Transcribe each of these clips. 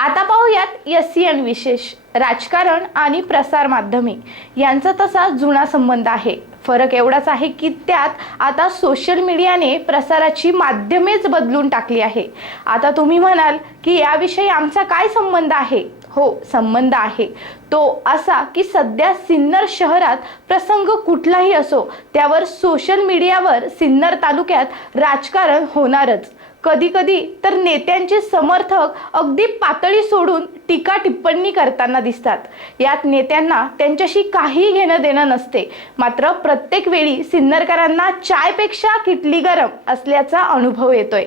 आता पाहूयात S C N विशेष राजकारण आणि प्रसार माध्यमे. यांचा तसा जुना संबंध आहे. फरक एवढाच आहे की त्यात आता सोशल मीडियाने प्रसाराची माध्यमेच बदलून टाकली आहे. आता तुम्ही म्हणाल की याविषयी आमचा काय संबंध आहे? हो संबंध आहे. तो असा की सध्या सिन्नर शहरात प्रसंग कुठलाही असो त्यावर सोशल मीडियावर सिन्नर तालुक्यात राजकारण होणारच. कधी कधी तर नेत्यांचे समर्थक अगदी पातळी सोडून टीका टिप्पणी करताना दिसतात. यात नेत्यांना त्यांच्याशी काही घेणं देणं नसते. मात्र प्रत्येक वेळी सिन्नरकरांना चायपेक्षा किटली गरम असल्याचा अनुभव येतोय.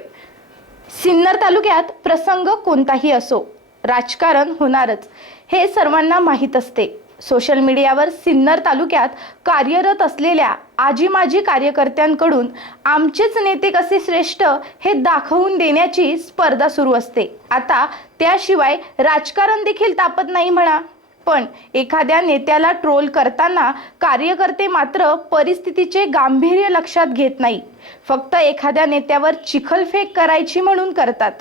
सिन्नर तालुक्यात प्रसंग कोणताही असो राजकारण होणारच. हे सर्वांना माहीत असते. सोशल मीडियावर सिन्नर तालुक्यात कार्यरत असलेल्या आजी माजी कार्यकर्त्यांकडून आमचेच नेते कसे श्रेष्ठ हे दाखवून देण्याची स्पर्धा सुरू असते. आता त्याशिवाय राजकारण देखील तापत नाही म्हणा. पण एखाद्या नेत्याला ट्रोल करताना कार्यकर्ते मात्र परिस्थितीचे गांभीर्य लक्षात घेत नाही. फक्त एखाद्या नेत्यावर चिखलफेक करायची म्हणून करतात.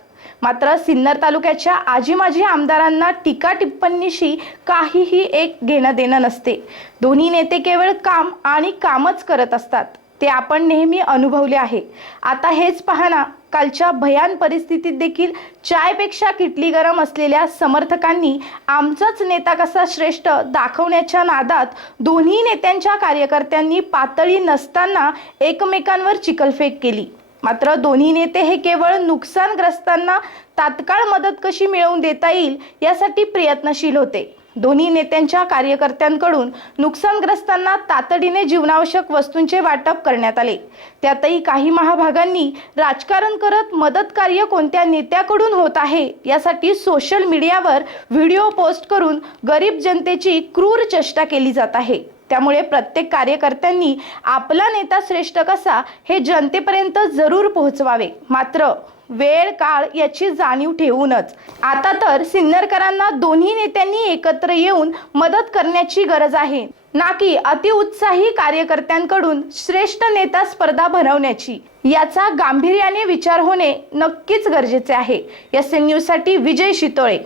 मात्र सिन्नर तालुक्याच्या आजी माजी आमदारांना टीका टिप्पणीशी काहीही एक घेणं देणं नसते. दोन्ही नेते केवळ काम आणि कामच करत असतात. ते आपण नेहमी अनुभवले आहे. आता हेच पहा कालच्या भयान परिस्थितीत देखील चायपेक्षा किटली गरम असलेल्या समर्थकांनी आमचाच नेता कसा श्रेष्ठ दाखवण्याच्या नादात दोन्ही नेत्यांच्या कार्यकर्त्यांनी पातळी नसताना एकमेकांवर चिखलफेक केली. मात्र दोन्ही नेते हे केवळ नुकसानग्रस्तांना तात्काळ मदत कशी मिळवून देता येईल यासाठी प्रयत्नशील होते. दोन्ही नेत्यांच्या कार्यकर्त्यांकडून नुकसानग्रस्तांना तातडीने जीवनावश्यक वस्तूंचे वाटप करण्यात आले. त्यातही काही महाभागांनी राजकारण करत मदत कार्य कोणत्या नेत्याकडून होत आहे यासाठी सोशल मीडियावर व्हिडिओ पोस्ट करून गरीब जनतेची क्रूर चेष्टा केली जात आहे. त्यामुळे प्रत्येक कार्यकर्त्यांनी आपला नेता श्रेष्ठ कसा हे जनतेपर्यंत जरूर पोहोचवावे. मात्र वेळ काळ याची जाणीव ठेवूनच. आता तर सिन्नरकरांना दोन्ही नेत्यांनी एकत्र येऊन मदत करण्याची गरज आहे. ना की अतिउत्साही कार्यकर्त्यांकडून श्रेष्ठ नेता स्पर्धा भरवण्याची. याचा गांभीर्याने विचार होणे नक्कीच गरजेचे आहे. एस एन न्यूजसाठी विजय शितोळे.